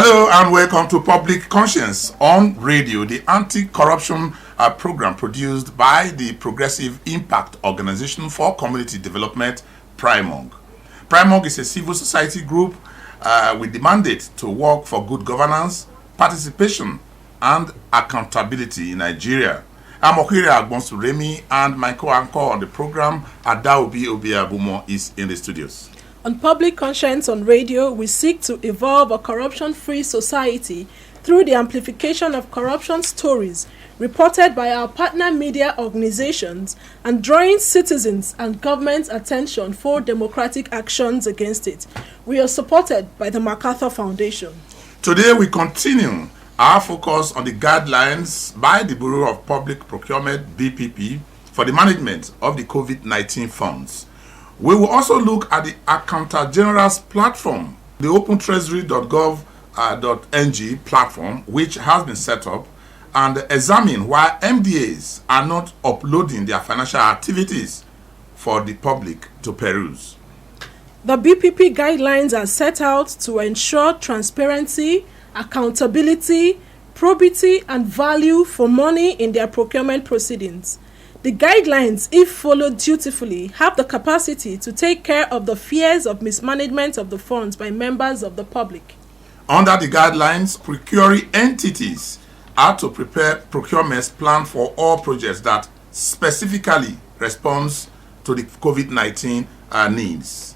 Hello and welcome to Public Conscience on Radio, the anti-corruption program produced by the Progressive Impact Organization for Community Development, PRIMOG. PRIMOG is a civil society group with the mandate to work for good governance, participation, and accountability in Nigeria. I'm Okiri Agbonsuremi, and my co-anchor on the program, Adaobi Obiagumo, is in the studios. On Public Conscience on Radio, we seek to evolve a corruption-free society through the amplification of corruption stories reported by our partner media organizations and drawing citizens and government's attention for democratic actions against it. We are supported by the MacArthur Foundation. Today we continue our focus on the guidelines by the Bureau of Public Procurement, BPP, for the management of the COVID-19 funds. We will also look at the Accountant General's platform, the opentreasury.gov.ng platform, which has been set up, and examine why MDAs are not uploading their financial activities for the public to peruse. The BPP guidelines are set out to ensure transparency, accountability, probity, and value for money in their procurement proceedings. The guidelines, if followed dutifully, have the capacity to take care of the fears of mismanagement of the funds by members of the public. Under the guidelines, procuring entities are to prepare procurement plan for all projects that specifically responds to the COVID-19 needs.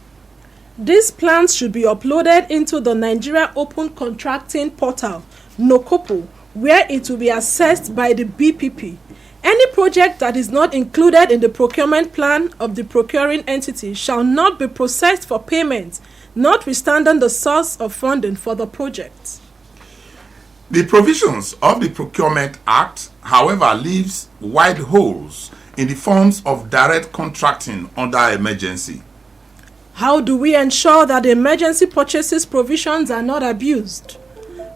These plans should be uploaded into the Nigeria Open Contracting Portal, NOCOPO, where it will be assessed by the BPP. Any project that is not included in the procurement plan of the procuring entity shall not be processed for payment, notwithstanding the source of funding for the project. The provisions of the Procurement Act, however, leaves wide holes in the forms of direct contracting under emergency. How do we ensure that the emergency purchases provisions are not abused?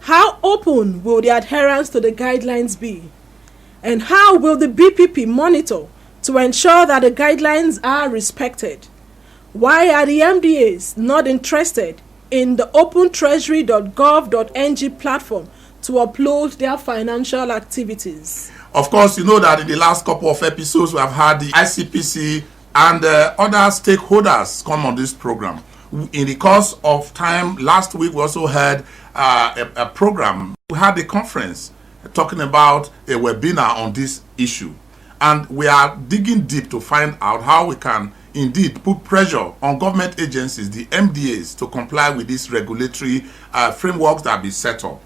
How open will the adherence to the guidelines be? And how will the BPP monitor to ensure that the guidelines are respected? Why are the MDAs not interested in the opentreasury.gov.ng platform to upload their financial activities? Of course, you know that in the last couple of episodes, we have had the ICPC and other stakeholders come on this program. In the course of time, last week, we also had a program. We had a conference talking about a webinar on this issue, and we are digging deep to find out how we can indeed put pressure on government agencies, the MDAs, to comply with these regulatory frameworks that be set up.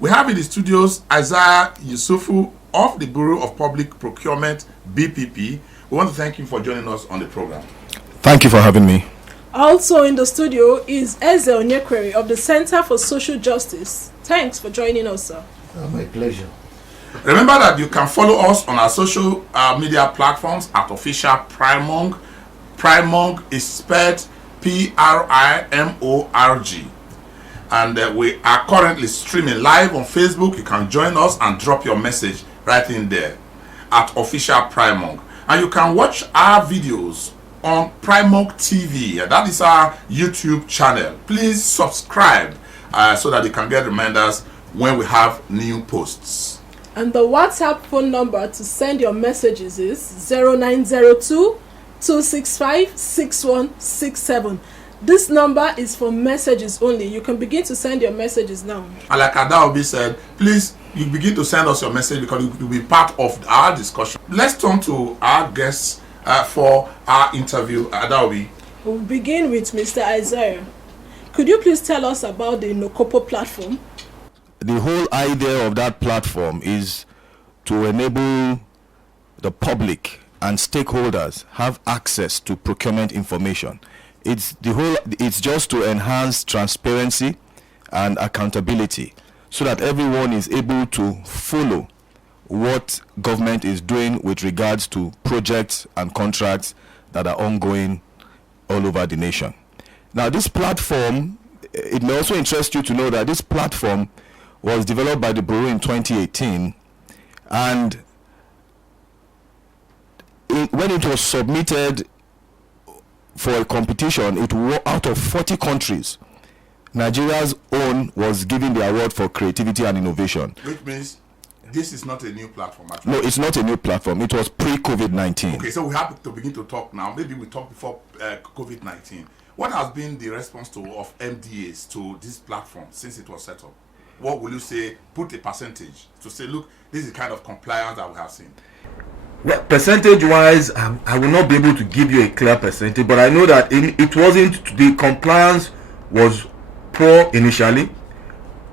We have in the studios Isaiah Yusufu of the Bureau of Public Procurement, BPP. We want to thank you for joining us on the program. Thank you for having me. Also in the studio is Eze Onyekwere of the Center for Social Justice. Thanks for joining us, sir. My pleasure. Remember that you can follow us on our social media platforms at official PRIMOG. PRIMOG is spelled PRIMORG. And we are currently streaming live on Facebook. You can join us and drop your message right in there at official PRIMOG. And you can watch our videos on PRIMOG TV. That is our YouTube channel. Please subscribe so that you can get reminders when we have new posts. And the WhatsApp phone number to send your messages is 0902-265-6167. This number is for messages only. You can begin to send your messages now. And like Adaobi said, please, you begin to send us your message because it will be part of our discussion. Let's turn to our guests for our interview. Adaobi. We'll begin with Mr. Isaiah. Could you please tell us about the NOCOPO platform? The whole idea of that platform is to enable the public and stakeholders have access to procurement information. It's just to enhance transparency and accountability so that everyone is able to follow what government is doing with regards to projects and contracts that are ongoing all over the nation. Now, this platform, it may also interest you to know that this platform was developed by the Bureau in 2018, and when it was submitted for a competition, it was out of 40 countries Nigeria's own was given the award for creativity and innovation. Which means this is not a new platform, actually. No, it's not a new platform. It was pre-COVID-19. Okay, so we have to begin to talk now. Maybe we talk before COVID-19. What has been the response of MDAs to this platform since it was set up? What will you say, put a percentage to say, look, this is the kind of compliance that we have seen? Well, percentage-wise, I will not be able to give you a clear percentage, but I know that it wasn't, the compliance was poor initially,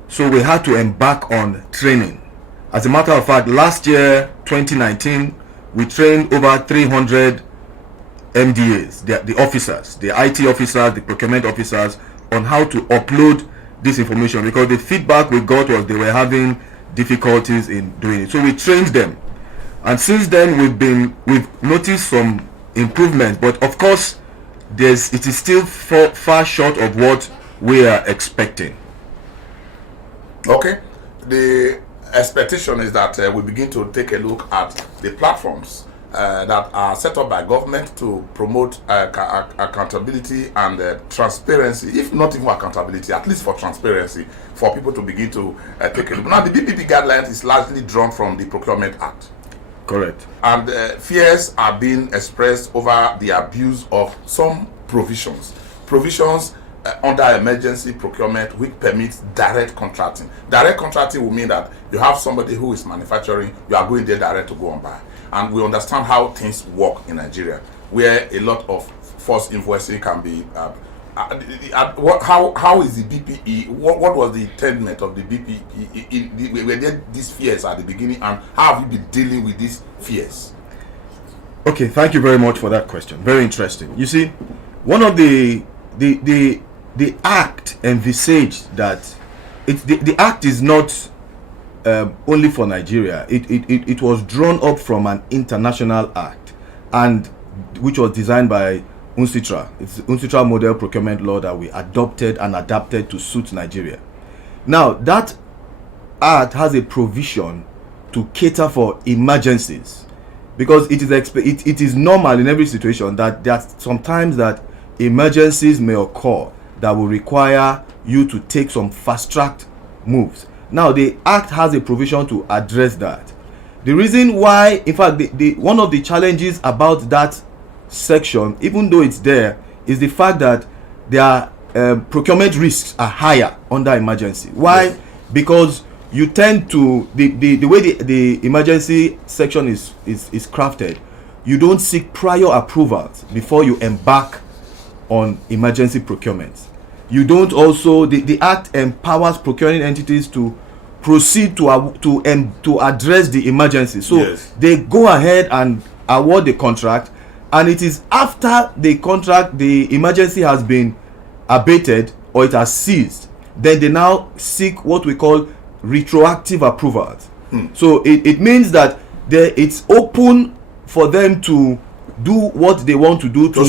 so we had to embark on training. As a matter of fact, last year, 2019, we trained over 300 MDAs, the officers, the IT officers, the procurement officers, on how to upload this information, because the feedback we got was they were having difficulties in doing it. So we trained them, and since then we've noticed some improvement, but of course it is still far short of what we are expecting. Okay, the expectation is that we begin to take a look at the platforms that are set up by government to promote accountability and transparency, if not even accountability, at least for transparency, for people to begin to take a look. Now, the BPP guidelines is largely drawn from the Procurement Act. Correct. And fears are being expressed over the abuse of some provisions under emergency procurement, which permits direct contracting. Direct contracting will mean that you have somebody who is manufacturing, you are going there direct to go and buy. And we understand how things work in Nigeria, where a lot of false invoicing can be. How is the BPE? What was the intent of the BPE? Were there these fears at the beginning, and how have you been dealing with these fears? Okay, thank you very much for that question. Very interesting. You see, one of the act envisaged that the act is not only for Nigeria. It was drawn up from an international act, and which was designed by UNCITRAL. It's the UNCITRAL model procurement law that we adopted and adapted to suit Nigeria. Now, that act has a provision to cater for emergencies, because it is normal in every situation that there's sometimes that emergencies may occur that will require you to take some fast-tracked moves. Now, the act has a provision to address that. The reason why, in fact, one of the challenges about that section, even though it's there, is the fact that their procurement risks are higher under emergency. Why? Yes. Because you tend to, the way the emergency section is crafted, you don't seek prior approvals before you embark on emergency procurement. You don't also, the act empowers procuring entities to proceed to address the emergency. So yes, they go ahead and award the contract, and it is after the contract, the emergency has been abated or it has ceased, then they now seek what we call retroactive approvals. So it means that it's open for them to do what they want to do to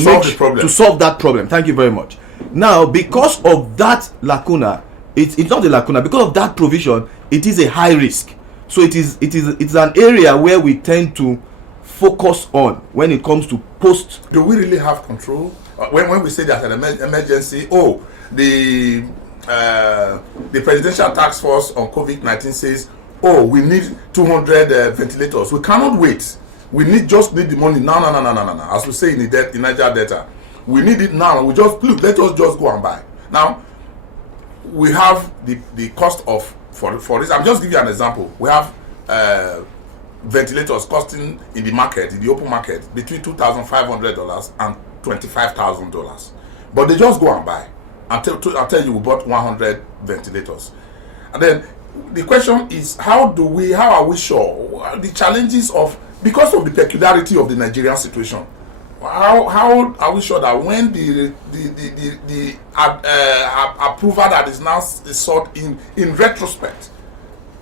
solve that problem. Thank you very much. Now, because of that lacuna, it's not a lacuna, because of that provision, it is a high risk. So it's an area where we tend to focus on when it comes to post. Do we really have control when we say that an emergency? The presidential task force on COVID-19 says, we need 200 ventilators. We cannot wait. We just need the money now. As we say in Niger Delta, we need it now. Let us just go and buy. Now, we have the cost of for this. I'm just giving you an example. We have ventilators costing in the market, in the open market, between $2,500 and $25,000. But they just go and buy. I'll tell you, we bought 100 ventilators. And then the question is, how are we sure the challenges because of the peculiarity of the Nigerian situation? How are we sure that when the approval that is now sought in retrospect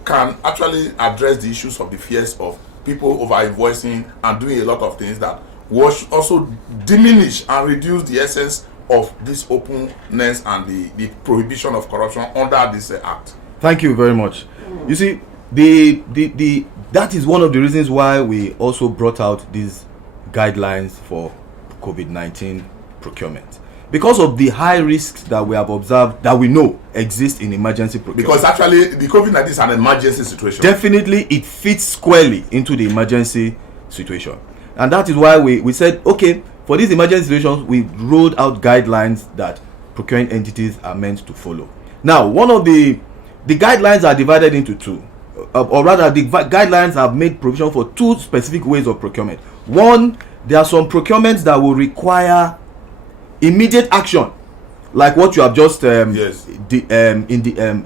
can actually address the issues of the fears of people over invoicing and doing a lot of things that will also diminish and reduce the essence of this openness and the prohibition of corruption under this act? Thank you very much. You see, that is one of the reasons why we also brought out these guidelines for COVID-19 procurement, because of the high risks that we have observed, that we know exist in emergency procurement. Because actually, the COVID-19 is an emergency situation. Definitely, it fits squarely into the emergency situation. And that is why we said, okay, for these emergency situations, we rolled out guidelines that procuring entities are meant to follow. Now, one of the guidelines are divided into two. Or rather, the guidelines have made provision for two specific ways of procurement. One, there are some procurements that will require immediate action, like what you have just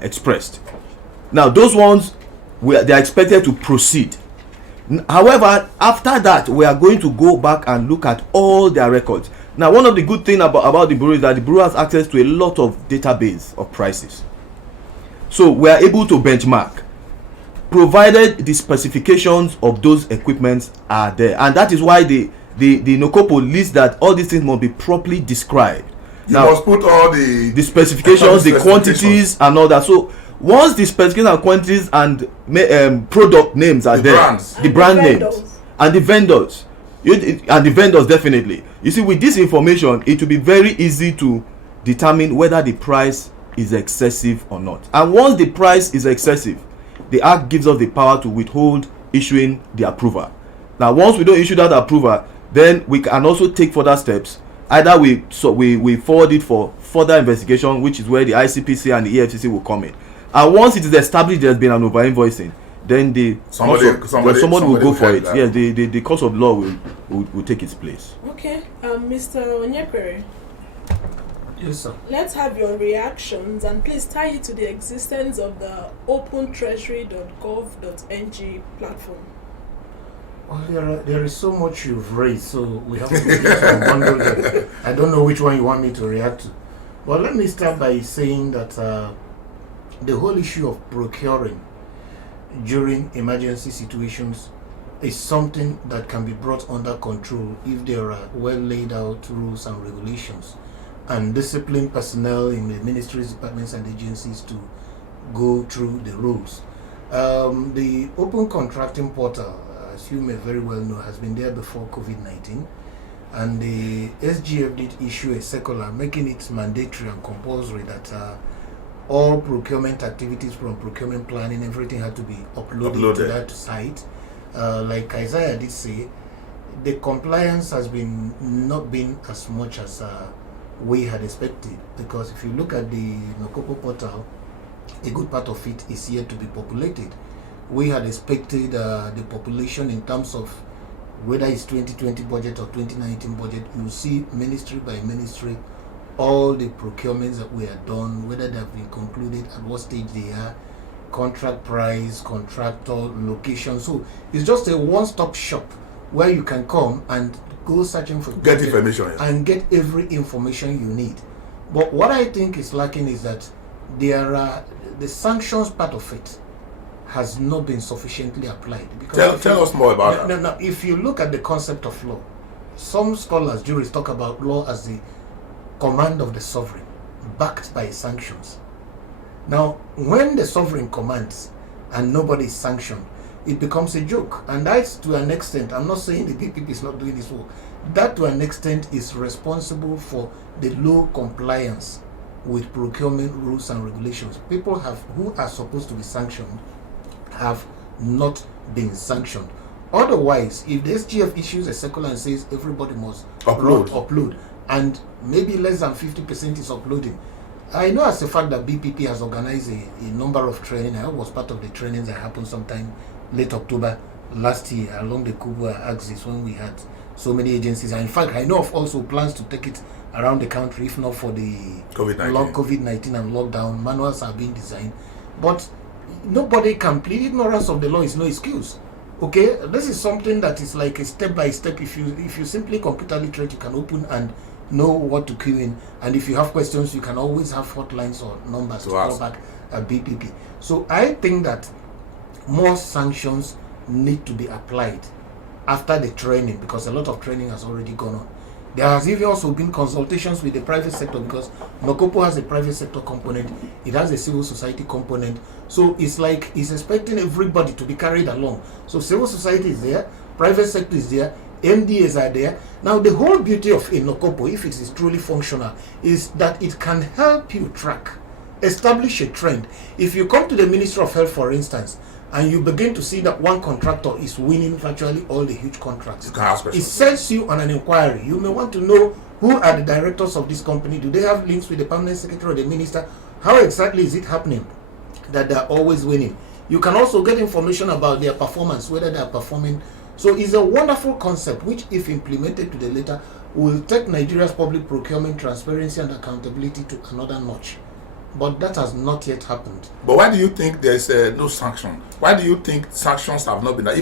expressed. Now, those ones, they are expected to proceed. However, after that, we are going to go back and look at all their records. Now, one of the good things about the Bureau is that the Bureau has access to a lot of database of prices. So we are able to benchmark, provided the specifications of those equipments are there. And that is why the NOCOPO lists that all these things must be properly described. You must put all the specifications, the quantities and all that. So once the specifications and quantities and product names are there, brands. the brand names and the vendors, definitely. You see, with this information, it will be very easy to determine whether the price is excessive or not. And once the price is excessive, the Act gives us the power to withhold issuing the approval. Now, once we don't issue that approval, then we can also take further steps. Either we forward it for further investigation, which is where the ICPC and the EFCC will come in. And once it is established there has been an over-invoicing, then somebody will go for it. Yes, the course of law will take its place. Okay, Mr. Onyekwere. Yes, sir. Let's have your reactions, and please tie it to the existence of the opentreasury.gov.ng platform. Well, there is so much you've raised, so we have to make some bundles. I don't know which one you want me to react to. Well, let me start by saying that the whole issue of procuring during emergency situations is something that can be brought under control if there are well laid out rules and regulations and disciplined personnel in the ministries, departments and agencies to go through the rules. The open contracting portal, as you may very well know, has been there before COVID-19, and the SGF did issue a circular making it mandatory and compulsory that all procurement activities from procurement planning, everything had to be uploaded to that site. Like Isaiah did say, the compliance has not been as much as we had expected, because if you look at the NOCOPO portal, a good part of it is yet to be populated. We had expected the population in terms of whether it's 2020 budget or 2019 budget. You see ministry by ministry all the procurements that were done, whether they have been concluded, at what stage they are, contract price, contractor, location. So it's just a one-stop shop where you can come and go searching for get information and get every information you need. But what I think is lacking is that there are the sanctions part of it has not been sufficiently applied. Because tell us more about that. No, if you look at the concept of law, some scholars, jurists talk about law as the command of the sovereign, backed by sanctions. Now, when the sovereign commands and nobody is sanctioned, it becomes a joke. And that's to an extent, I'm not saying the BPP is not doing this work, that to an extent is responsible for the low compliance with procurement rules and regulations. People who are supposed to be sanctioned have not been sanctioned. Otherwise, if the SGF issues a circular and says everybody must upload, and maybe less than 50% is uploading, I know as a fact that BPP has organized a number of training. I was part of the trainings that happened sometime late October last year along the Kubwa axis when we had so many agencies. And in fact, I know of also plans to take it around the country, if not for the COVID-19 and lockdown. Manuals are being designed. But nobody can plead. Ignorance of the law is no excuse. Okay, this is something that is like a step-by-step. If you simply computer literate, you can open and know what to queue in, and if you have questions, you can always have hotlines or numbers to call back a BPP. So I think that more sanctions need to be applied after the training, because a lot of training has already gone on. There has even also been consultations with the private sector, because NOCOPO has a private sector component, it has a civil society component. So it's like it's expecting everybody to be carried along. So civil society is there, private sector is there, MDAs are there. Now, the whole beauty of a NOCOPO, if it is truly functional, is that it can help you track, establish a trend. If you come to the Ministry of Health, for instance, and you begin to see that one contractor is winning virtually all the huge contracts, it sends you on an inquiry. You may want to know who are the directors of this company. Do they have links with the permanent secretary or the minister? How exactly is it happening that they're always winning? You can also get information about their performance, whether they are performing. So it's a wonderful concept which, if implemented to the later, will take Nigeria's public procurement transparency and accountability to another notch. But that has not yet happened. But why do you think there's no sanction? Why do you think sanctions have not been done?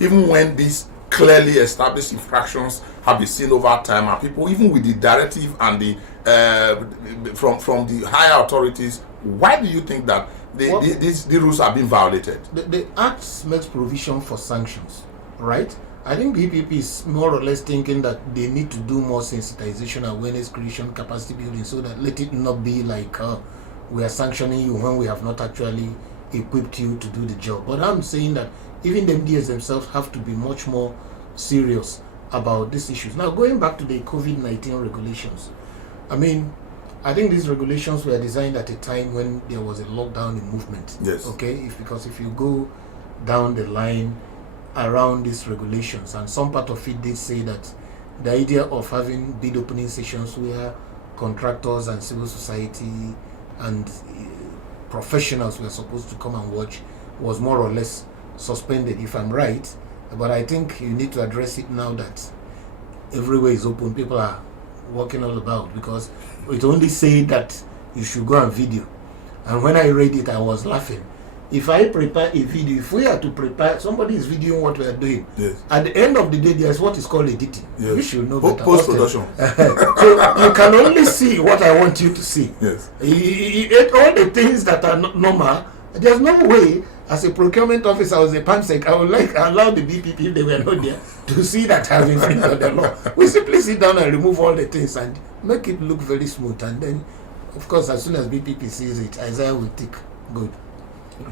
Even when these clearly established infractions have been seen over time, and people, even with the directive and the from the higher authorities, why do you think that the rules are being violated? The Act makes provision for sanctions, right? I think BPP is more or less thinking that they need to do more sensitization, awareness creation, capacity building, so that let it not be like we are sanctioning you when we have not actually equipped you to do the job. But I'm saying that even the MDAs themselves have to be much more serious about these issues. Now, going back to the COVID-19 regulations, I mean, I think these regulations were designed at a time when there was a lockdown in movement. Yes. Okay, because if you go down the line around these regulations, and some part of it did say that the idea of having bid opening sessions where contractors and civil society and professionals were supposed to come and watch was more or less suspended, if I'm right. But I think you need to address it now that everywhere is open, people are walking all about, because it only said that you should go and video. And when I read it, I was laughing. If I prepare a video, if we are to prepare, somebody is videoing what we are doing. Yes. At the end of the day, there's what is called editing. Yes. You should know better. Post-production. So you can only see what I want you to see. Yes. All the things that are not normal, there's no way, as a procurement officer, as a PAMSEC, I would like allow the BPP, if they were not there, to see that I've infringed the law. We simply sit down and remove all the things and make it look very smooth. And then, of course, as soon as BPP sees it, Isaiah will tick good.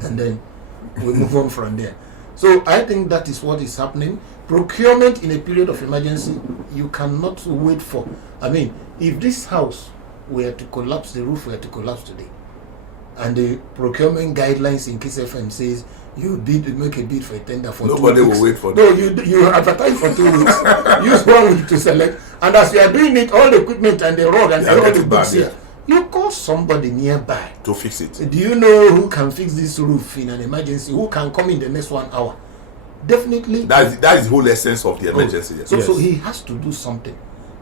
And then we move on from there. So I think that is what is happening. Procurement in a period of emergency, you cannot wait for. I mean, if this house were to collapse, the roof were to collapse today, and the procurement guidelines in KSFM says you make a bid for a tender for nobody 2 weeks. will wait for No, you advertise for 2 weeks. Use 1 week to select, and as you are doing it, all the equipment and the rod and all the books here, you call somebody nearby to fix it. Do you know who can fix this roof in an emergency? Who can come in the next 1 hour? Definitely. That is the whole essence of the emergency. So he has to do something.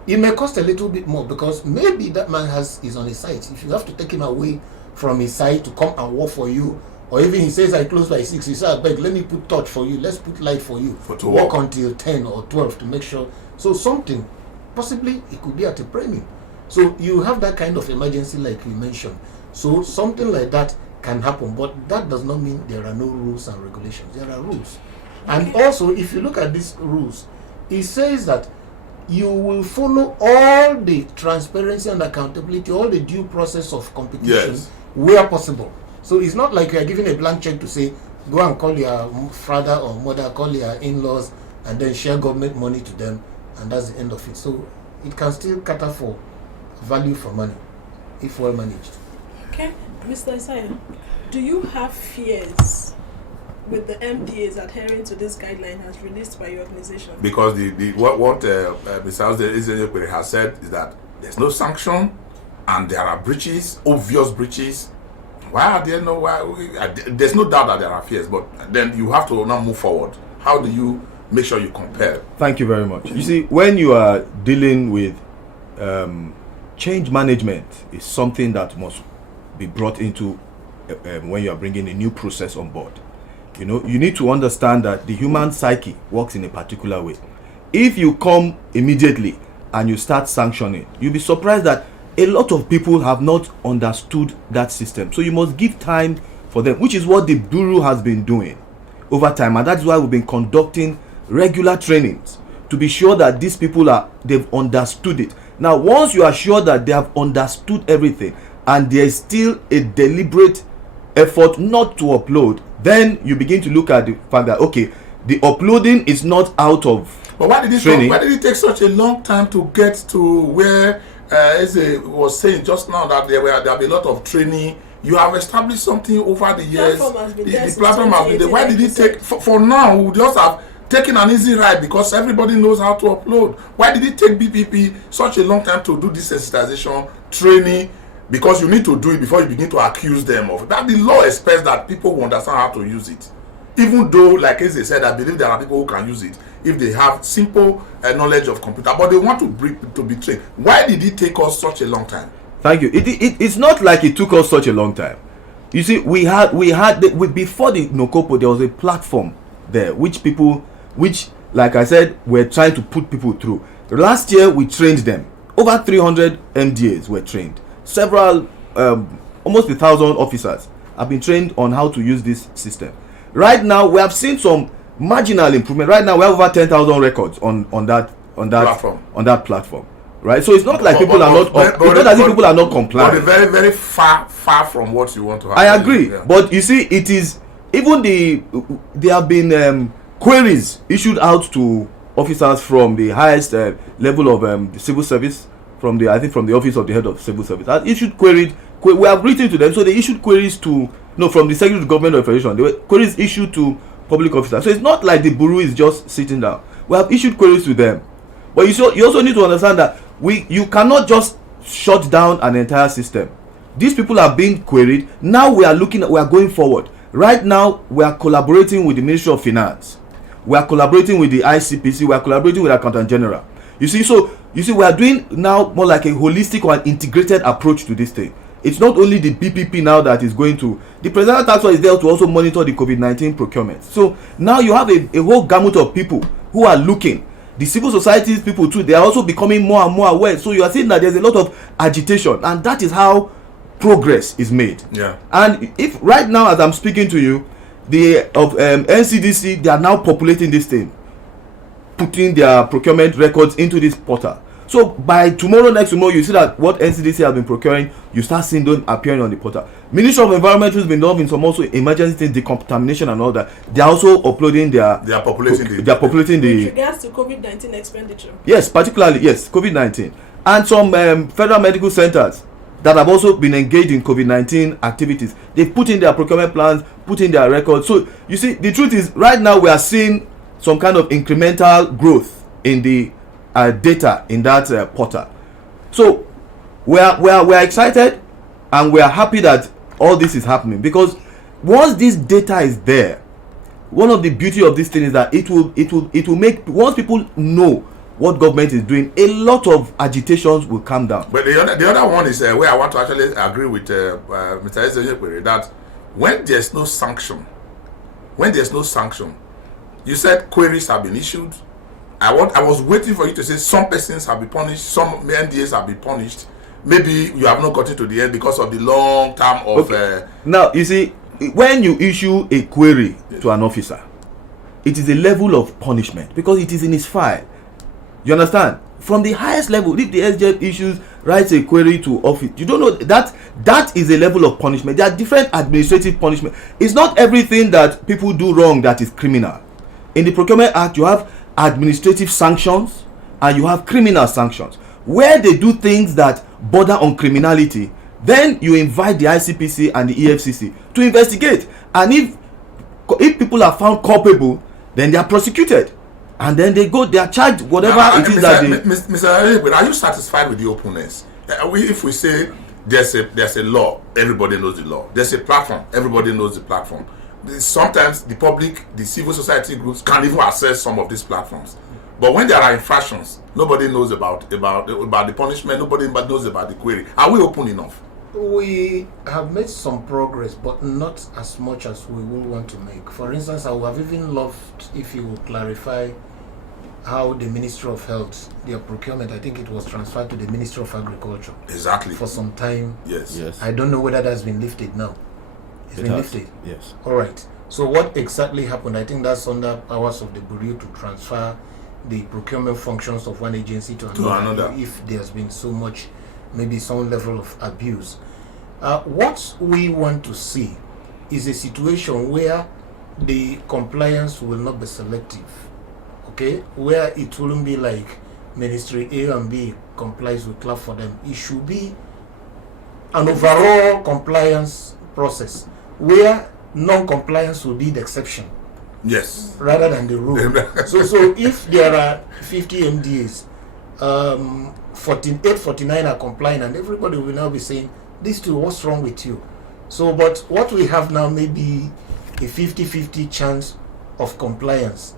It may cost a little bit more, because maybe that man is on his site. If you have to take him away from his site to come and work for you, or even he says I close by 6, he says, beg, let me put torch for you, let's put light for you, to work until 10 or 12 to make sure. So something, possibly it could be at a premium. So you have that kind of emergency like you mentioned. So something like that can happen, but that does not mean there are no rules and regulations. There are rules. And also, if you look at these rules, it says that you will follow all the transparency and accountability, all the due process of competition where possible. So it's not like you are giving a blank check to say, go and call your father or mother, call your in-laws, and then share government money to them, and that's the end of it. So it can still cater for value for money if well managed. Okay, Mr. Isaiah, do you have fears with the MDAs adhering to this guideline as released by your organization? Because what Mr. Isaiah has said is that there's no sanction and there are breaches, obvious breaches. Why are there no? There's no doubt that there are fears, but then you have to now move forward. How do you make sure you compare? Thank you very much. You see, when you are dealing with change management, is something that must be brought into when you are bringing a new process on board. You know, you need to understand that the human psyche works in a particular way. If you come immediately and you start sanctioning, you'll be surprised that a lot of people have not understood that system. So you must give time for them, which is what the Bureau has been doing over time. And that's why we've been conducting regular trainings to be sure that these people they've understood it. Now, once you are sure that they have understood everything and there is still a deliberate effort not to upload, then you begin to look at the fact that, okay, the uploading is not out of But why did training. Why did it take such a long time to get to where Eze was saying just now that there be a lot of training? You have established something over the years. The platform has been there. Why did it take for now? We just have taken an easy ride because everybody knows how to upload. Why did it take BPP such a long time to do this sensitization training? Because you need to do it before you begin to accuse them of it. That the law expects that people will understand how to use it. Even though, like as they said, I believe there are people who can use it if they have simple knowledge of computer, but they want to be trained. Why did it take us such a long time? Thank you. It's not like it took us such a long time. You see, we had before the Nokopo, there was a platform there which, like I said, we're trying to put people through. Last year we trained them. Over 300 MDAs were trained. Several, almost 1,000 officers have been trained on how to use this system. Right now, we have seen some marginal improvement. Right now, we have over 10,000 records on that platform. Right, so it's not like people are not compliant. But very, very far from what you want to have. I agree, yeah. But you see, it is even there have been queries issued out to officers from the highest level of the civil service, from the office of the head of civil service. That issued queries. We have written to them, so they issued queries from the Secretary of Government of Federation. They were queries issued to public officers. So it's not like the bureau is just sitting down. We have issued queries to them, but you also need to understand that you cannot just shut down an entire system. These people are being queried. Now we are going forward. Right now we are collaborating with the Ministry of Finance. We are collaborating with the ICPC. We are collaborating with the Accountant General. You see, we are doing now more like a holistic or an integrated approach to this thing. It's not only the BPP now that is going to. The Presidential Task Force is there to also monitor the COVID-19 procurement. So now you have a whole gamut of people who are looking. The civil societies people too, they are also becoming more and more aware. So you are seeing that there's a lot of agitation, and that is how progress is made. Yeah. And if right now, as I'm speaking to you, the NCDC, they are now populating this thing, putting their procurement records into this portal. So by next tomorrow, you see that what NCDC has been procuring, you start seeing them appearing on the portal. Ministry of Environment has been involved in some also emergency things, decontamination and all that. They are also uploading they are populating the. With regards to COVID-19 expenditure. Yes, particularly COVID-19, and some federal medical centers that have also been engaged in COVID-19 activities. They've put in their procurement plans, put in their records. So you see, the truth is, right now we are seeing some kind of incremental growth in the data in that portal. So we are excited and we are happy that all this is happening, because once this data is there, one of the beauty of this thing is that it will make, once people know what government is doing, a lot of agitations will come down. But the other one is where I want to actually agree with Mr. Ezekwere, that when there's no sanction, you said queries have been issued. I was waiting for you to say some persons have been punished, some MDAs have been punished. Maybe you have not gotten to the end because of the long term of. Okay. Now you see, when you issue a query to an officer, it is a level of punishment because it is in his file. You understand? From the highest level, if the SJ writes a query to office, you don't know that is a level of punishment. There are different administrative punishment. It's not everything that people do wrong that is criminal. In the Procurement Act, you have administrative sanctions and you have criminal sanctions. Where they do things that border on criminality, then you invite the ICPC and the EFCC to investigate. And if people are found culpable, then they are prosecuted. And then they are charged whatever it is that they. Mr. are you satisfied with the openness? If we say there's a law, everybody knows the law. There's a platform, everybody knows the platform. Sometimes the public, the civil society groups can't even access some of these platforms. But when there are infractions, nobody knows about the punishment. Nobody knows about the query. Are we open enough? We have made some progress, but not as much as we will want to make. For instance, I would have even loved if you would clarify how the Ministry of Health, their procurement, I think it was transferred to the Ministry of Agriculture. Exactly. For some time. Yes. I don't know whether that's been lifted now. It's been lifted? Yes. All right. So what exactly happened? I think that's under powers of the Bureau to transfer the procurement functions of one agency to another. If there's been so much, maybe some level of abuse. What we want to see is a situation where the compliance will not be selective. okay, where it wouldn't be like Ministry A and B complies with clap for them. It should be an overall compliance process where non-compliance will be the exception. Yes. Rather than the rule. so if there are 50 MDAs, 48, 49 are complying, and everybody will now be saying, these two, what's wrong with you? So, but what we have now may be a 50-50 chance of compliance.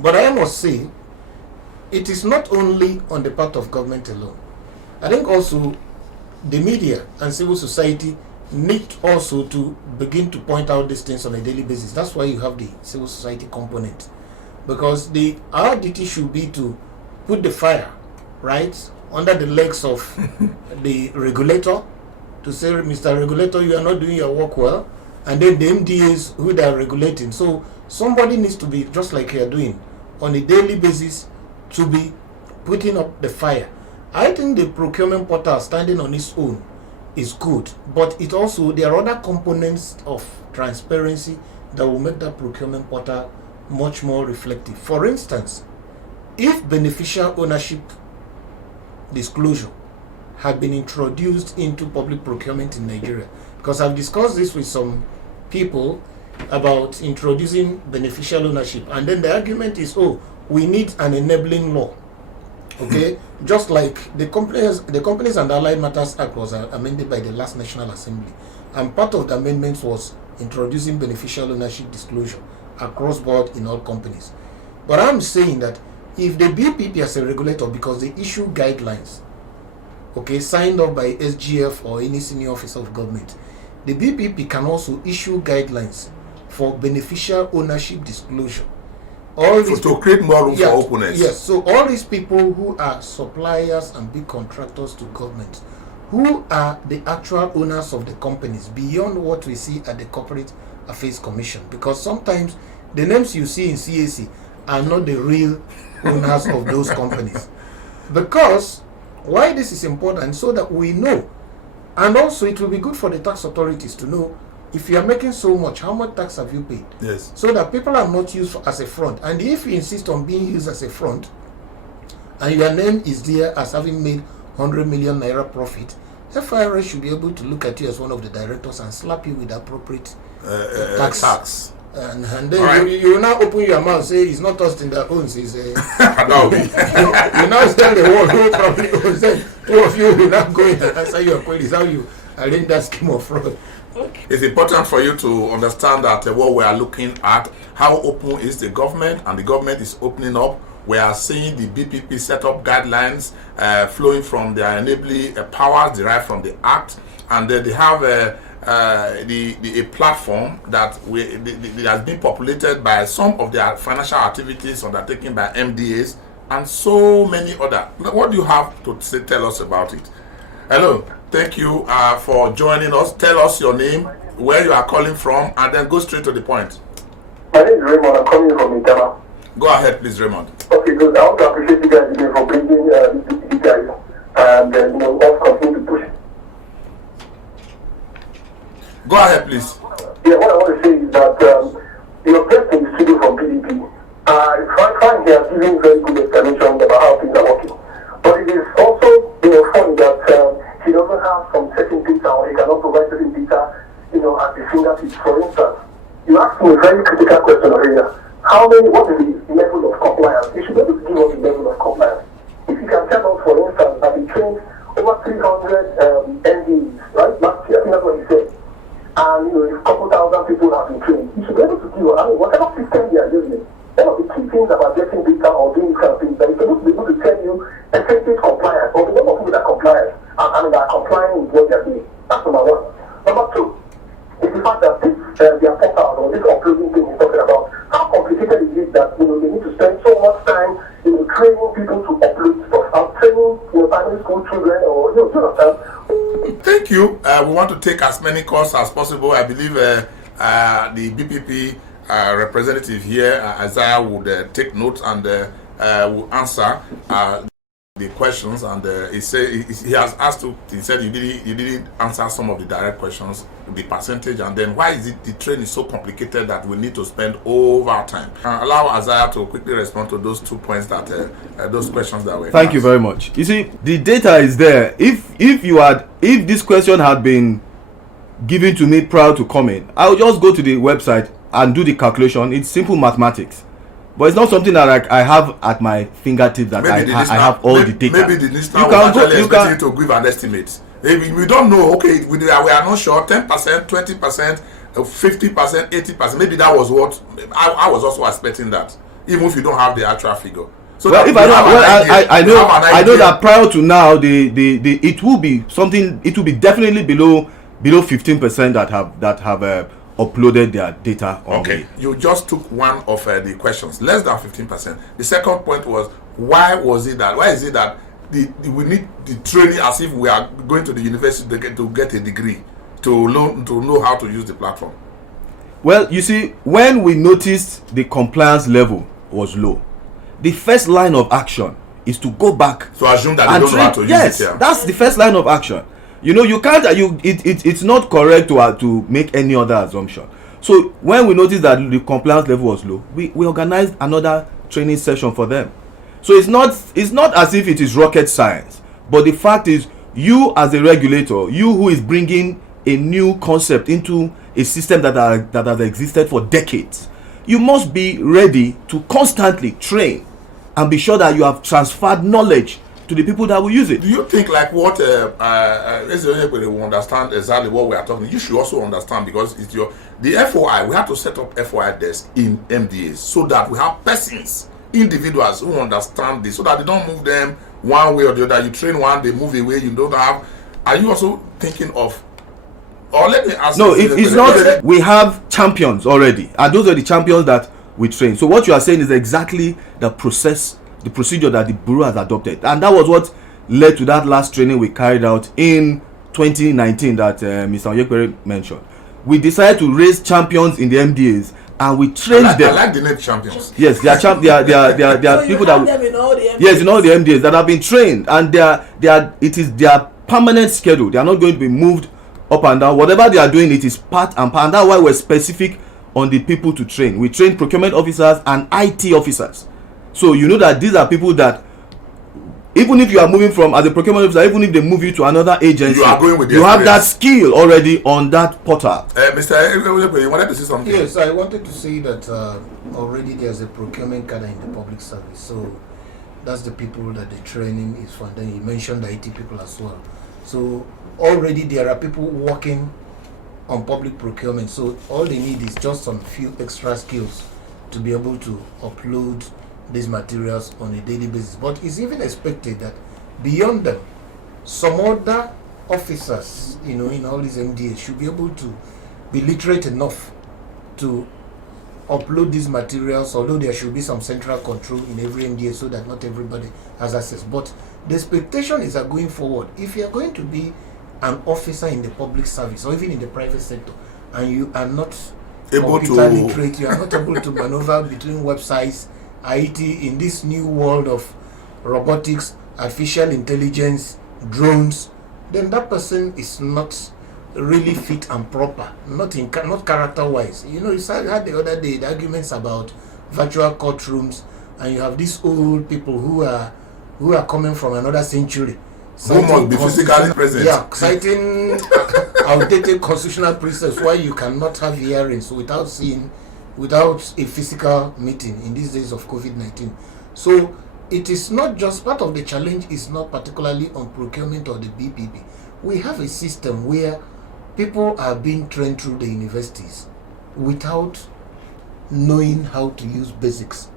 But I must say, it is not only on the part of government alone. I think also the media and civil society need also to begin to point out these things on a daily basis. That's why you have the civil society component. Because our duty should be to put the fire, right, under the legs of the regulator, to say, Mr. Regulator, you are not doing your work well, and then the MDAs who they are regulating. So somebody needs to be, just like you are doing, on a daily basis, to be putting up the fire. I think the procurement portal standing on its own is good, but it also, there are other components of transparency that will make that procurement portal much more reflective. For instance, if beneficial ownership disclosure had been introduced into public procurement in Nigeria, because I've discussed this with some people about introducing beneficial ownership, and then the argument is, oh, we need an enabling law. Okay, just like the Companies and Allied Matters Act was amended by the last National Assembly, and part of the amendments was introducing beneficial ownership disclosure across board in all companies. But I'm saying that if the BPP as a regulator, because they issue guidelines, okay, signed off by SGF or any senior officer of government, the BPP can also issue guidelines for beneficial ownership disclosure. To create more room for openness. Yes, so all these people who are suppliers and big contractors to government, who are the actual owners of the companies beyond what we see at the Corporate Affairs Commission, because sometimes the names you see in CAC are not the real owners of those companies. Because why this is important, so that we know, and also it will be good for the tax authorities to know, if you are making so much, how much tax have you paid? Yes. So that people are not used as a front. And if you insist on being used as a front, and your name is there as having made 100 million naira profit, FIRS should be able to look at you as one of the directors and slap you with appropriate tax. And then right. you now open your mouth and say it's not us in their owns, it's you now tell the world who probably owns them. Two of you will not go in and answer your queries. How you arrange that scheme of fraud. Okay. It's important for you to understand that what we are looking at, how open is the government, and the government is opening up. We are seeing the BPP set up guidelines flowing from their enabling powers derived from the Act, and they have a platform that has been populated by some of their financial activities undertaken by MDAs and so many other. What do you have to tell us about it? Hello. Thank you for joining us. Tell us your name, where you are calling from, and then go straight to the point. My name is Raymond. I'm calling from Ghana. Go ahead, please, Raymond. Okay, good. I want to appreciate you guys again for bringing these guys and us continue to push. Go ahead, please. Yeah, what I want to say is that your guest in the studio from PDP, I find he has given very good explanation about how things are working. But it is also funny that he doesn't have some certain data, or he cannot provide certain data, at the fingertips. For instance, you asked me a very critical question earlier. What is the level of compliance? You should be able to give us the level of compliance. If you can tell us, for instance, that we trained over 300 MDs, right? Last year, I think that's what you said. And, a couple thousand people have been trained. You should be able to give us, whatever system they are using. One of the key things about getting data or doing this kind of things, that it's supposed to be able to tell you effective compliance, or the number of people that are compliant, and are complying with what they are doing. That's number one. Number two is the fact that this, their portal, or this uploading thing we're talking about, how complicated is it that, they need to spend so much time, training people to upload stuff, training, primary school children, or, Thank you. We want to take as many calls as possible. I believe the BPP representative here, Isaiah, would take notes and will answer. the questions, and he has asked to. He said you didn't answer some of the direct questions, the percentage, and then why is it the train is so complicated that we need to spend over time? Allow Isaiah to quickly respond to those 2 points that those questions that were. Thank you very much. You see, the data is there. If this question had been given to me prior to coming, I would just go to the website and do the calculation. It's simple mathematics. But it's not something that I have at my fingertips that I have all the data. Maybe the listener was actually expecting to give an estimate. Maybe we don't know. Okay, we are not sure. 10%, 20%, 50%, 80%. Maybe that was what I was also expecting that. Even if you don't have the actual figure. So well, if I know that prior to now, it will be something. It will be definitely below 15% that have uploaded their data on. Okay, you just took one of the questions, less than 15%. The second point was why is it that we need the training as if we are going to the university to get a degree to know how to use the platform? Well, you see, when we noticed the compliance level was low, the first line of action is to go back. So assume that they don't know how to use it. Yes, that's the first line of action. You know, you can't. It's not correct to make any other assumption. So when we noticed that the compliance level was low, we organized another training session for them. So it's not as if it is rocket science. But the fact is, you as a regulator, you who is bringing a new concept into a system that has existed for decades, you must be ready to constantly train and be sure that you have transferred knowledge to the people that will use it. Do you think like what everybody will understand exactly what we are talking? You should also understand, because it's the FOI. We have to set up FOI desk in MDAs so that we have persons, individuals who understand this, so that they don't move them one way or the other. You train one, they move away. You don't have. Are you also thinking of? Or let me ask. No, it's not. We have champions already, and those are the champions that we train. So what you are saying is exactly the procedure that the bureau has adopted, and that was what led to that last training we carried out in 2019 that Mr. Onyekpere mentioned. We decided to raise champions in the MDAs, and we trained them. I like the name champions. Yes, they are So people that in all the MDAs. Yes, in all the MDAs that have been trained, and it is their permanent schedule. They are not going to be moved up and down. Whatever they are doing, it is part and part. And that's why we're specific on the people to train. We train procurement officers and IT officers. So you know that these are people that, even if you are moving from as a procurement officer, even if they move you to another agency, you are going with you have that skill already on that portal. Mr. you wanted to say something? Yes, I wanted to say that already there's a procurement cadre in the public service. So that's the people that the training is for. And then you mentioned the IT people as well. So already there are people working on public procurement. So all they need is just some few extra skills to be able to upload these materials on a daily basis. But it's even expected that beyond them, some other officers, in all these MDAs should be able to be literate enough to upload these materials, although there should be some central control in every MDA so that not everybody has access. But the expectation is that going forward, if you are going to be an officer in the public service or even in the private sector, and you are not computer literate, you are not able to maneuver between websites, IT, in this new world of robotics, artificial intelligence, drones, then that person is not really fit and proper, not character-wise. You had the other day the arguments about virtual courtrooms, and you have these old people who are coming from another century, who must be physically present. Yeah, citing outdated constitutional precepts why you cannot have hearings without a physical meeting in these days of COVID-19. So it is not just part of the challenge, is not particularly on procurement or the BPP. We have a system where people are being trained through the universities without knowing how to use basics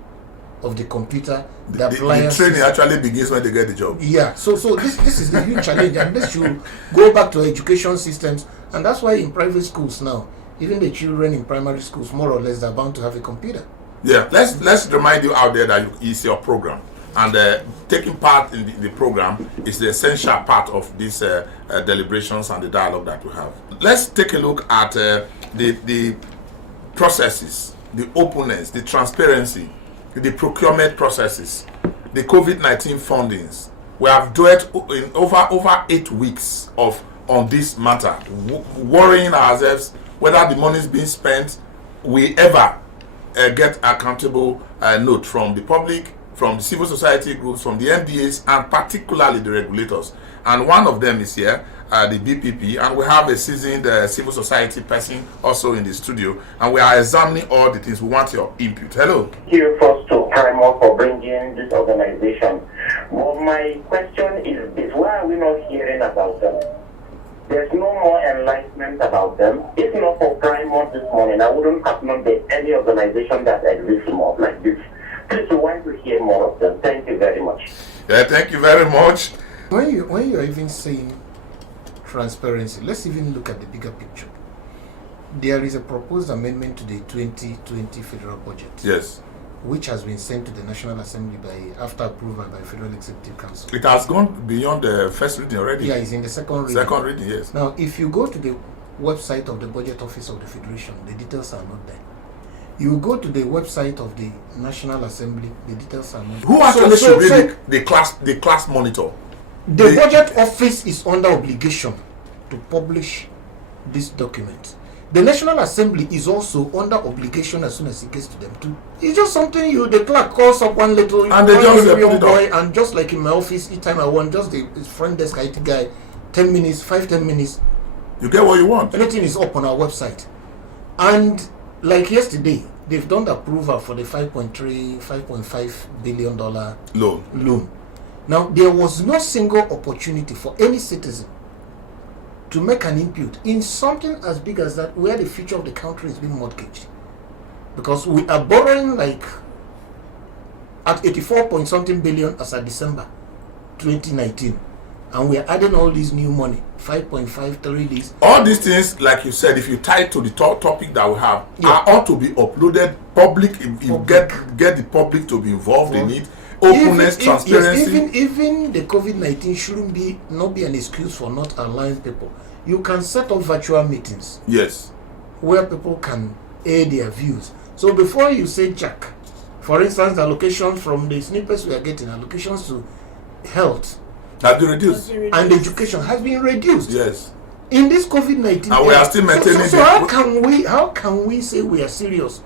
of the computer. The training actually begins when they get the job. Yeah, so this is the huge challenge, and this should go back to education systems, and that's why in private schools now, even the children in primary schools, more or less, they're bound to have a computer. Yeah, let's remind you out there that it's your program, and taking part in the program is the essential part of these deliberations and the dialogue that we have. Let's take a look at the processes, the openness, the transparency, the procurement processes, the COVID-19 fundings, We have dwelt in over 8 weeks on this matter, worrying ourselves whether the money is being spent. We ever get accountable note from the public, from the civil society groups, from the MDAs, and particularly the regulators. And one of them is here, the BPP, and we have a seasoned civil society person also in the studio, and we are examining all the things. We want your input. Hello. Thank you first to Procurement for bringing this organization. Well, my question is this: why are we not hearing about them? There's no more enlightenment about them. If not for Procurement this morning, I wouldn't have known that any organization that exists more like this. Please, we want to hear more of them. Thank you very much. Yeah, thank you very much. When you're even saying transparency, let's even look at the bigger picture. There is a proposed amendment to the 2020 federal budget. Yes. Which has been sent to the National Assembly after approval by Federal Executive Council. It has gone beyond the first reading already. Yeah, it's in the second reading. Second reading, yes. Now, if you go to the website of the Budget Office of the Federation, the details are not there. You go to the website of the National Assembly, the details are not there. Who actually should read the class monitor? The Budget Office is under obligation to publish this document. The National Assembly is also under obligation as soon as it gets to them too. It's just something the clerk calls up one little and they just young boy, and just like in my office, each time I want, just the front desk IT guy, 10 minutes, 5-10 minutes. You get what you want. Everything is up on our website. And like yesterday, they've done the approval for the $5.5 billion loan. Now, there was no single opportunity for any citizen to make an input in something as big as that, where the future of the country is being mortgaged. Because we are borrowing like at 84-point-something billion as of December 2019. And we are adding all this new money, 5.53 this. All these things, like you said, if you tie it to the topic that we have, ought to be uploaded public. You get the public to be involved in it. Openness, transparency. Even the COVID-19 shouldn't not be an excuse for not allowing people. You can set up virtual meetings. Yes. Where people can air their views. So before you say Jack, for instance, the allocation from the snippets we are getting, allocations to health has been reduced. And education has been reduced. Yes. In this COVID-19, and we are still maintaining. So how can we say we are serious?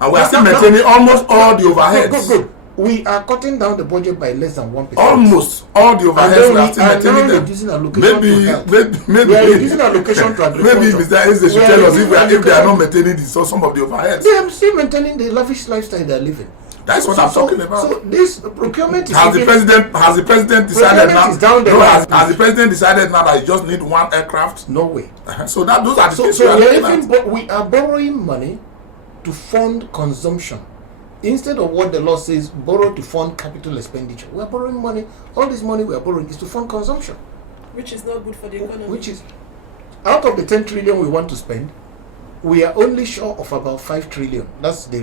And we are still maintaining almost all the overheads. Good. We are cutting down the budget by less than 1%. Almost all the overheads we are still maintaining them. Reducing allocation to health. Maybe we are reducing allocation to agriculture. Maybe Mr. Eze should tell us if they are not maintaining some of the overheads. They are still maintaining the lavish lifestyle they are living. That's what I'm talking about. So this procurement is has the president decided now? Has the president decided now that you just need one aircraft? No way. So those are the things we are borrowing money to fund consumption. Instead of what the law says, borrow to fund capital expenditure. We are borrowing money. All this money we are borrowing is to fund consumption. Which is not good for the economy. Which is, out of the 10 trillion we want to spend, we are only short of about 5 trillion. That's the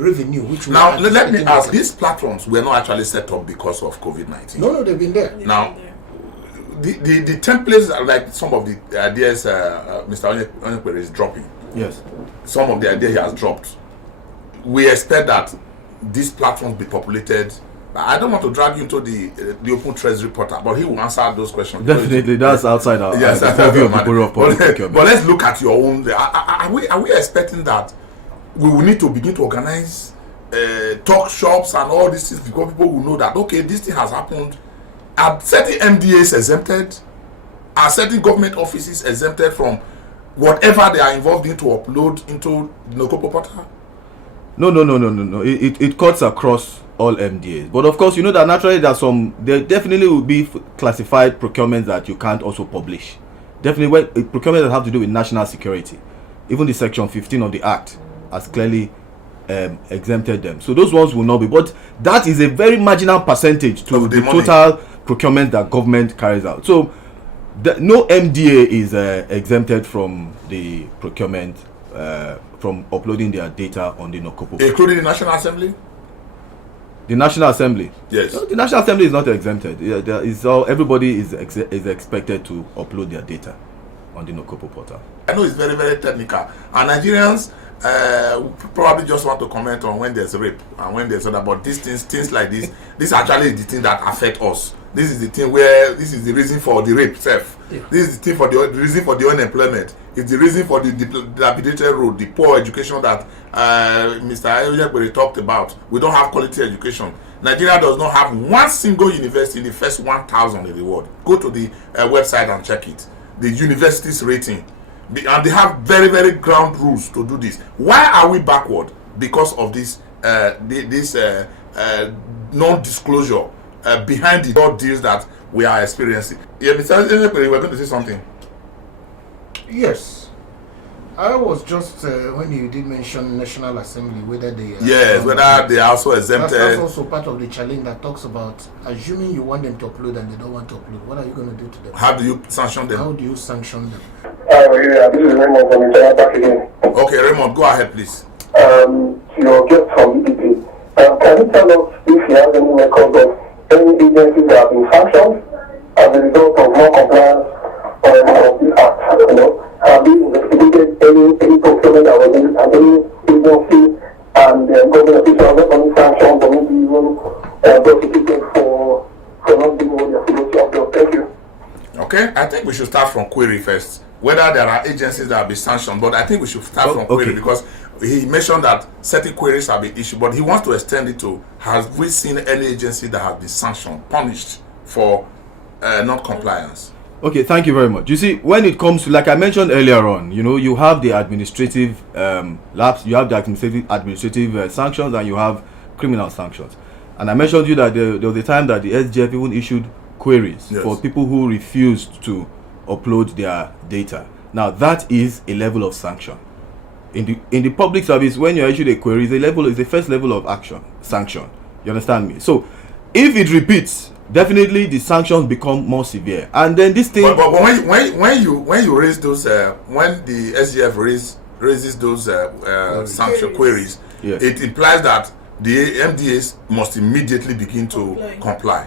revenue. Which now, let me ask, these platforms were not actually set up because of COVID-19. No, they've been there. Now, the templates are like some of the ideas Mr. Onyekwe is dropping. Yes. Some of the ideas he has dropped. We expect that these platforms be populated. I don't want to drag you into the open treasury portal, but he will answer those questions. Definitely, that's outside our purview of the Bureau of Public Procurement. But let's look at your own. Are we expecting that we will need to begin to organize talk shops and all these things because people will know that this thing has happened? Are certain MDAs exempted? Are certain government offices exempted from whatever they are involved in to upload into the Nokopo portal? No. It cuts across all MDAs. But of course, you know that naturally there definitely will be classified procurements that you can't also publish. Definitely procurements that have to do with national security. Even the section 15 of the Act has clearly exempted them. So those ones will not be. But that is a very marginal percentage to the total procurement that government carries out. So no MDA is exempted from the procurement from uploading their data on the Nokopo. Including the National Assembly? The National Assembly? Yes. No, the National Assembly is not exempted. Everybody is expected to upload their data on the Nokopo portal. I know it's very, very technical. And Nigerians probably just want to comment on when there's rape and when there's other, but these things like this actually is the thing that affect us. this is the thing where this is the reason for the rape itself. Yeah. This is the thing for the reason for the unemployment. It's the reason for the dilapidated road, the poor education that Mr. Ayojekbere talked about. We don't have quality education. Nigeria does not have one single university in the first 1,000 in the world. Go to the website and check it. The university's rating. And they have very, very ground rules to do this. Why are we backward? Because of this non-disclosure behind the door deals that we are experiencing. Yeah, Mr. Ayojekbere, we're going to say something. Yes. I was just when you did mention National Assembly, whether they whether they are also exempted. That's also part of the challenge that talks about assuming you want them to upload and they don't want to upload. What are you going to do to them? How do you sanction them? How do you sanction them? This is Raymond from International back again. Okay, Raymond, go ahead, please. Your guest from BPP. Can you tell us if you have any records of any agencies that have been sanctioned as a result of non-compliance or any of these acts? You know, have you investigated any procurement that was in any agency and government officials not only sanctioned but maybe even prosecuted for not doing what they're supposed to have done? Thank you. Okay, I think we should start from query first. Whether there are agencies that have been sanctioned, but I think we should start from query because he mentioned that certain queries have been issued, but he wants to extend it to: have we seen any agency that have been sanctioned, punished for non-compliance? Okay, thank you very much. You see, when it comes to, like I mentioned earlier on, you know, you have the administrative lapse, you have the administrative sanctions, and you have criminal sanctions. And I mentioned to you that there was a time that the SGF even issued queries for people who refused to upload their data. Now that is a level of sanction. In the public service, when you're issued a query, is the first level of sanction. You understand me? So if it repeats, definitely the sanctions become more severe. And then this thing. But when you raise those when the SGF raises those sanction queries, it implies that the MDAs must immediately begin to comply.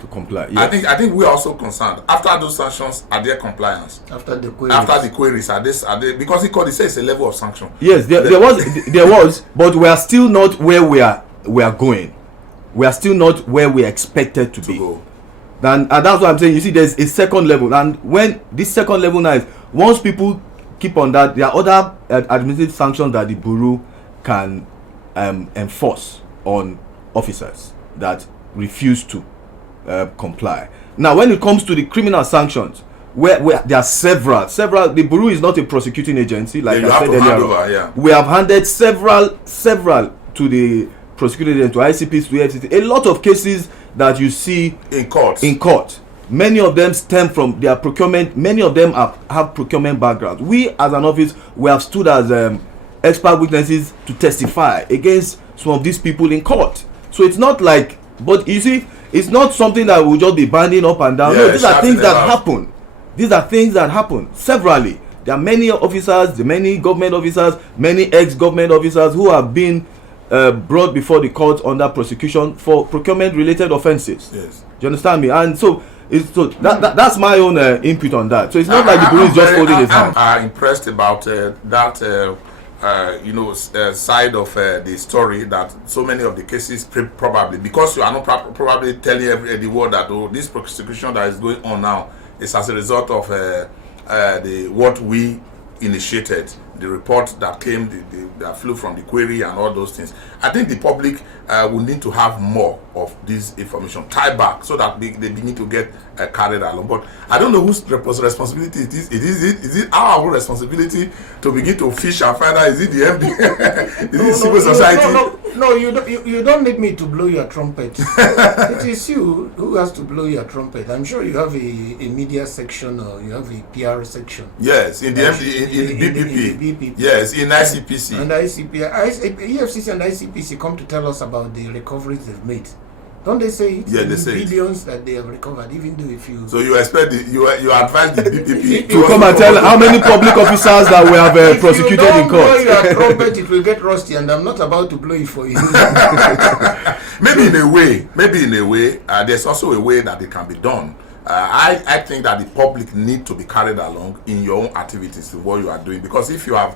Yes. I think we are also concerned. After those sanctions, are there compliance? After the queries, are they because it says it's a level of sanction. Yes, there was, but we are still not where we are going. We are still not where we expected to be. Go. And that's what I'm saying. You see, there's a second level, and when this second level now is, once people keep on that, there are other administrative sanctions that the bureau can enforce on officers that refuse to comply. Now, when it comes to the criminal sanctions, where there are several, the bureau is not a prosecuting agency, like I said earlier. We have handed several to the prosecuting agency, to ICPs, to FCC. A lot of cases that you see in court. Many of them stem from their procurement. Many of them have procurement backgrounds. We, as an office, we have stood as expert witnesses to testify against some of these people in court. So it's not like, but you see, it's not something that will just be banding up and down. No, these are things that happen. These are things that happen severally. There are many officers, many government officers, many ex-government officers who have been brought before the court under prosecution for procurement-related offences. Yes. Do you understand me? And so that's my own input on that. So it's not like the bureau is just holding its hand. I'm impressed about that. Side of the story, that so many of the cases probably, because you are not probably telling the world that this prosecution that is going on now is as a result of what we initiated, the report that came, that flew from the query and all those things. I think the public will need to have more of this information tied back so that they begin to get carried along. But I don't know whose responsibility it is. Is it our responsibility to begin to fish and find out? Is it the MD? Is it civil society? No, you don't need me to blow your trumpet. It is you who has to blow your trumpet. I'm sure you have a media section or you have a PR section. Yes, in the BPP. Yes, in ICPC. And EFCC and ICPC come to tell us about the recoveries they've made. Don't they say it's billions that they have recovered, even though if you... So you expect you advise the BPP to come and tell how many public officers that we have prosecuted in court. If you don't blow your trumpet, it will get rusty, and I'm not about to blow it for you. Maybe in a way, there's also a way that it can be done. I think that the public need to be carried along in your own activities, in what you are doing, because if you have,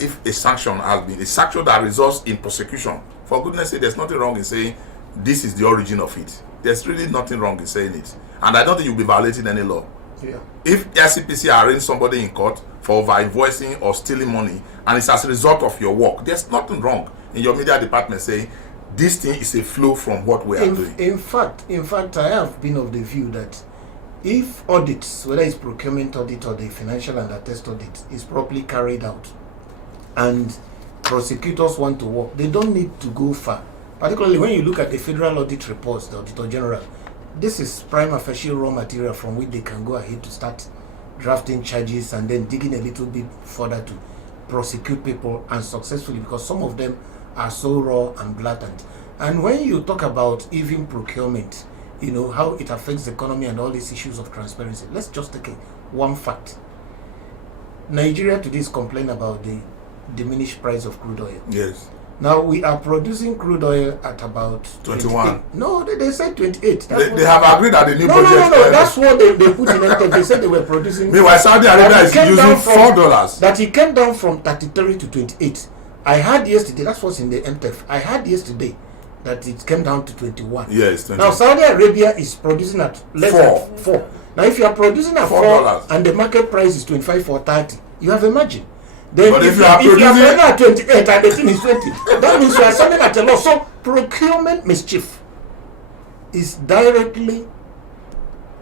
if a sanction has been, a sanction that results in prosecution, for goodness sake, there's nothing wrong in saying this is the origin of it. There's really nothing wrong in saying it. And I don't think you'll be violating any law. Yeah. If SCPC arraigns somebody in court for over-invoicing or stealing money, and it's as a result of your work, there's nothing wrong in your media department saying this thing is a flow from what we are doing. In fact, I have been of the view that if audits, whether it's procurement audit or the financial and attest audit, is properly carried out, and prosecutors want to work, they don't need to go far. Particularly when you look at the federal audit reports, the Auditor General, this is prima facie raw material from which they can go ahead to start drafting charges and then digging a little bit further to prosecute people, and successfully, because some of them are so raw and blatant. And when you talk about even procurement, you know, how it affects the economy and all these issues of transparency, let's just take one fact. Nigeria today is complaining about the diminished price of crude oil. Yes. Now we are producing crude oil at about 21. No, they said 28. They have agreed that the new budget. No. That's what they put in MTF. They said they were producing. Meanwhile, Saudi Arabia is using $4. That it came down from 33 to 28. I heard yesterday. That's what's in the MTF. I heard yesterday that it came down to 21. Yes. 21. Now Saudi Arabia is producing at less than 4. Now if you are producing at $4 and the market price is 25 or 30, you have a margin. Then but if you are producing at 28 and the thing is 20, that means you are selling at a loss. So procurement mischief is directly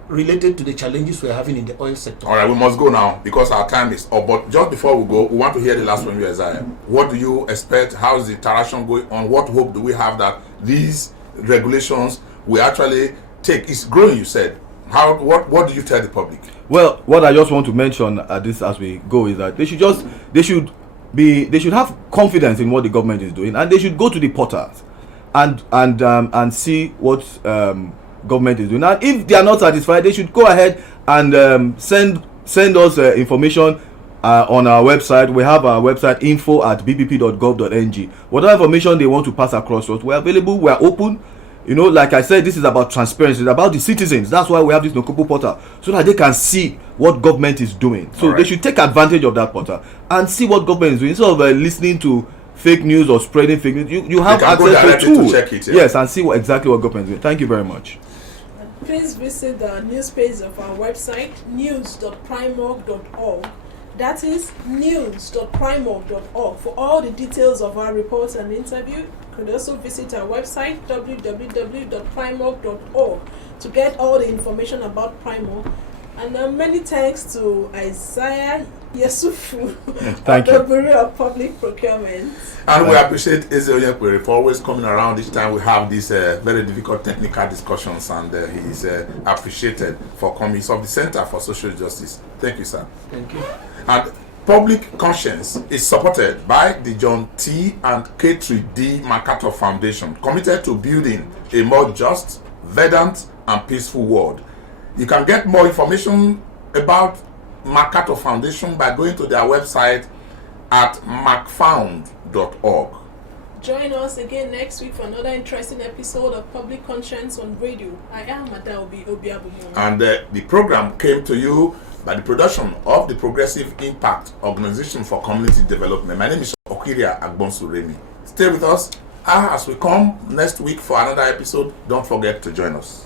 related to the challenges we are having in the oil sector. All right, we must go now because our time is up. But just before we go, we want to hear the last from you, Isaiah. What do you expect? How is the interaction going on? What hope do we have that these regulations will actually take? It's growing, you said. What do you tell the public? Well, what I just want to mention at this as we go is that they should have confidence in what the government is doing, and they should go to the portals and see what government is doing. And if they are not satisfied, they should go ahead and send us information on our website. We have our website info@bpp.gov.ng. Whatever information they want to pass across to us, we're available, we're open. You know, like I said, this is about transparency. It's about the citizens. That's why we have this Nokopo portal, so that they can see what government is doing. So they should take advantage of that portal and see what government is doing. Instead of listening to fake news or spreading fake news, you have access to tools. To check it, yes, and see exactly what government is doing. Thank you very much. Please visit the news page of our website, news.primorg.org. That is news.primorg.org for all the details of our reports and interview. You could also visit our website, www.primorg.org, to get all the information about Primorg. And many thanks to Isaiah Yesufu of the Bureau of Public Procurement. And we appreciate Ezeonyekwere for always coming around each time we have these very difficult technical discussions, and he is appreciated for coming. He's of the Center for Social Justice. Thank you, sir. Thank you. And Public Conscience is supported by the John T. and K3D MacArthur Foundation, committed to building a more just, verdant, and peaceful world. You can get more information about MacArthur Foundation by going to their website at macfound.org. Join us again next week for another interesting episode of Public Conscience on Radio. I am Madaobi Obiabumo. And the program came to you by the production of the Progressive Impact Organization for Community Development. My name is Okiria Agbonsuremi. Stay with us as we come next week for another episode. Don't forget to join us.